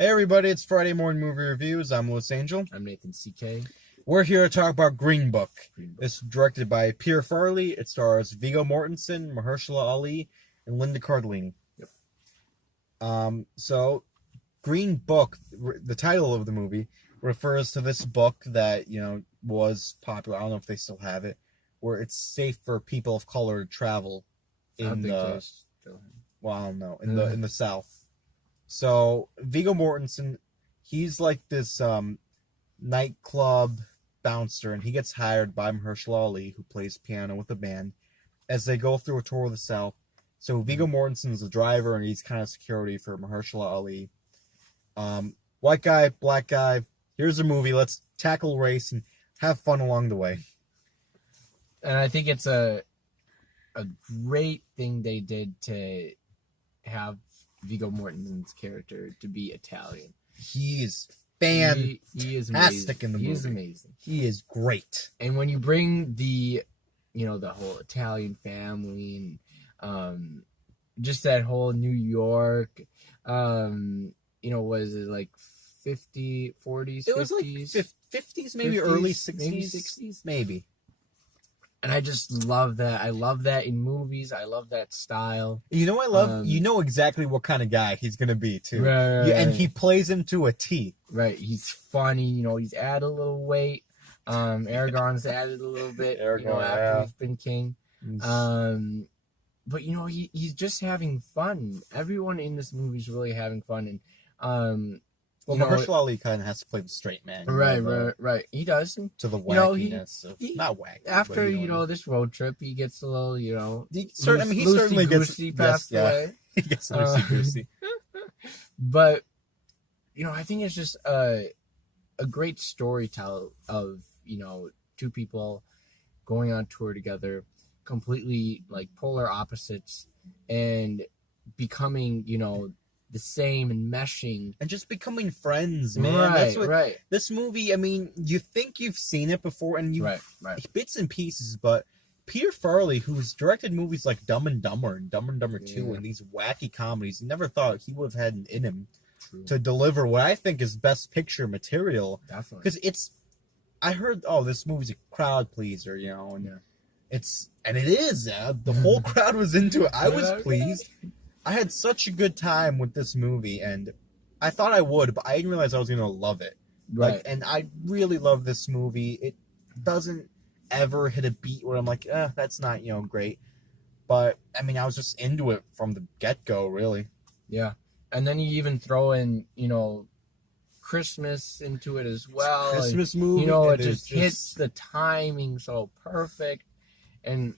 Hey everybody, it's Friday Morning Movie Reviews. I'm Louis Angel. I'm Nathan CK. We're here to talk about Green Book. Green Book. It's directed by Peter Farrelly. It stars Viggo Mortensen, Mahershala Ali, and Linda Cardellini. Yep. So Green Book, the title of the movie, refers to this book that, was popular. I don't know if they still have it, where it's safe for people of color to travel in the South. So Viggo Mortensen, he's like this nightclub bouncer, and he gets hired by Mahershala Ali, who plays piano with the band, as they go through a tour of the South. So Viggo Mortensen's the driver, and he's kind of security for Mahershala Ali. White guy, black guy. Here's a movie. Let's tackle race and have fun along the way. And I think it's a great thing they did to have Viggo Mortensen's character to be Italian. He is fantastic in the movie. He is amazing. He is great. And when you bring the whole Italian family and just that whole New York, was it like 50s, 40s, 50s? It was like 50s, maybe 50s, early 60s. Maybe 60s? Maybe. And I just love that. I love that in movies. I love that style. You know what I love? You know exactly what kind of guy he's going to be, too. Right. And he plays him to a T. Right. He's funny. He's added a little weight. Aragorn's added a little bit after he's been king. But, he's just having fun. Everyone in this movie is really having fun. And, Mahershala Ali kind of has to play the straight man. Right. He does. To the wackiness not wacky. After, this road trip, he gets a little, he certainly gets passed away. He gets loosey-goosey. But, I think it's just a great storytelling of, two people going on tour together, completely, like, polar opposites, and becoming, the same and meshing and just becoming friends, man. Right. This movie, I mean, you think you've seen it before, and you bits and pieces, but Peter Farrelly, who's directed movies like Dumb and Dumber and Dumb and Dumber 2 and these wacky comedies, never thought he would have had it in him to deliver what I think is best picture material. Definitely. Because I heard, this movie's a crowd pleaser, and it is. The whole crowd was into it. I was pleased. I had such a good time with this movie, and I thought I would, but I didn't realize I was going to love it. Right. And I really love this movie. It doesn't ever hit a beat where I'm like, that's not, great. But, I mean, I was just into it from the get-go, really. Yeah. And then you even throw in, Christmas into it as well. Christmas movie. It just hits the timing so perfect. And,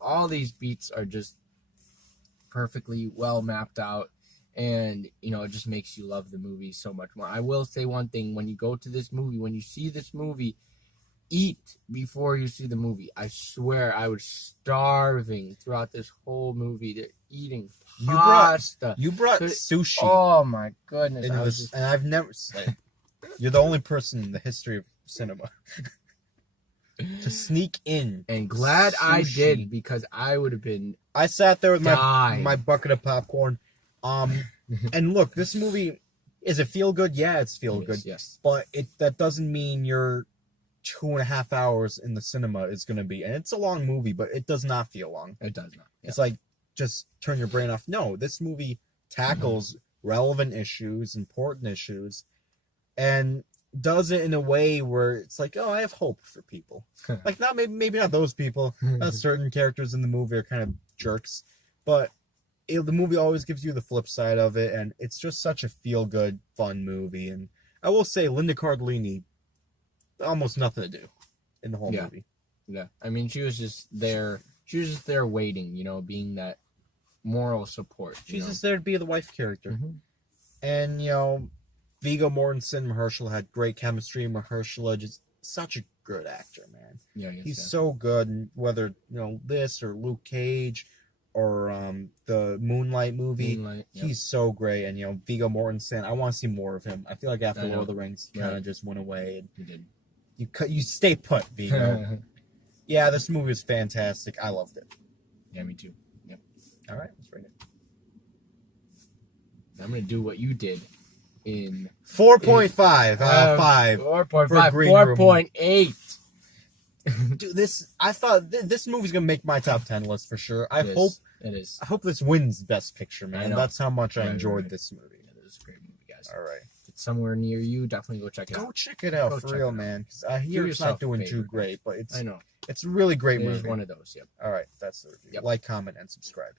all these beats are just perfectly well mapped out, and it just makes you love the movie so much more. I will say one thing: when you go to this movie, when you see this movie, eat before you see the movie. I swear I was starving throughout this whole movie. They're eating pasta. You brought sushi. Oh my goodness. And I've never said you're the only person in the history of cinema to sneak in. And glad sushi. I did, because I would have been. I sat there with my bucket of popcorn. And look, this movie, is it feel good? Yeah, it's feel good. Yes. But that doesn't mean your 2.5 hours in the cinema is going to be. And it's a long movie, but it does not feel long. It does not. Yeah. It's like, just turn your brain off. No, this movie tackles relevant issues, important issues, and does it in a way where it's like, I have hope for people. Like, not maybe not those people. Certain characters in the movie are kind of jerks, but the movie always gives you the flip side of it, and it's just such a feel-good, fun movie. And I will say, Linda Cardellini, almost nothing to do in the whole movie. Yeah, I mean, she was just there. She was just there waiting, being that moral support. She's just there to be the wife character. And, Viggo Mortensen, Mahershala had great chemistry. Mahershala, just such a good actor, man. Yeah, he's so good. And whether this or Luke Cage or the Moonlight movie, he's so great. And Viggo Mortensen, I want to see more of him. I feel like after Lord of the Rings, he kind of just went away. And he did. You stay put, Viggo. Yeah, this movie is fantastic. I loved it. Yeah, me too. Yep. All right, let's rate it. I'm gonna do what you did. in 4.5 out of 5. 4.5, Green Room. 4.8. Dude, I thought this movie's gonna make my top 10 list for sure. I It is. hope this wins Best Picture, I man. know. That's how much I Right, enjoyed right. this movie. It is a great movie, guys. All right, If it's somewhere near you, definitely go check it go out. check it out Go for check real, it out. man. Because I hear Do it's yourself not doing a favor, too great, but I know. it's a really great It movie. is one of those. Yep. All right, that's the review. Yep. Like, comment, and subscribe.